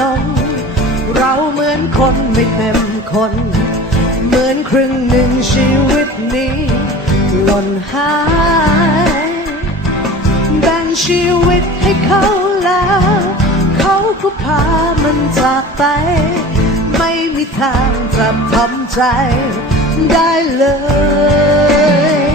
ลง เราเหมือนคนไม่เต็มคน เหมือนครึ่งหนึ่งชีวิตนี้ หล่นหายแบ่งชีวิตให้เขาแล้ว เขาก็พามันจากไป ไม่มีทางจะทำใจได้เลย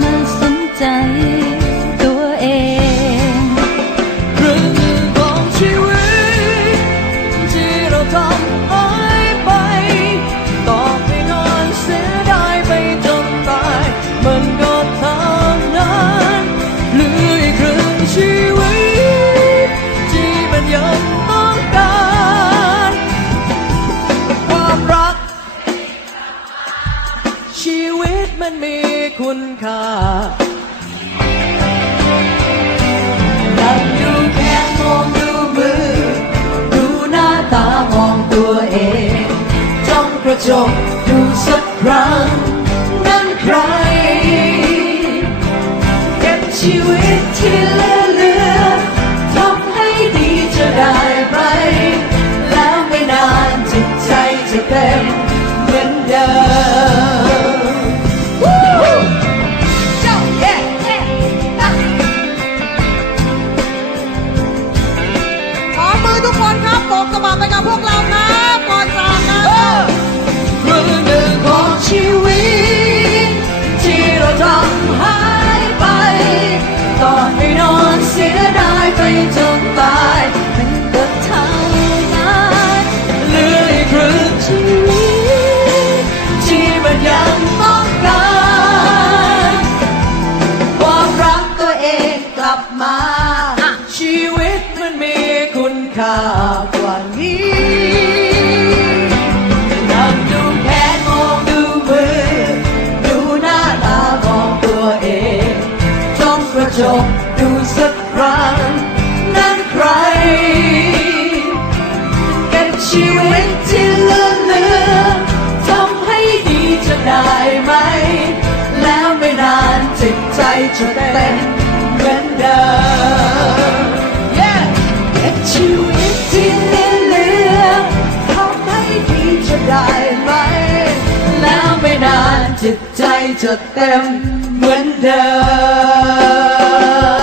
มาสนใจ มันมีคุณค่านั่งดูแค่มองดูมือ ดูหน้าตามองตัวเองจ้องกระจกดูสักครั้ง นั่นใครเก็บชีวิตที่เหลือเหลือ บมา ชีวิตมันมีคุณค่ากว่านี้นั่งดูแขนมองดูมือ ดูหน้าตามองตัวเองจ้องกระจกดูสักครั้ง นั่นใครเก็บชีวิตที่เหลือเหลือทำให้ดีจะได้ไหม แล้วไม่นานจิตใจจะเต็มเหมือนเดิม Yeah เก็บชีวิตที่เหลือเหลือทำให้ดีจะได้ไหม แล้วไม่นานจิตใจจะเต็มเหมือนเดิม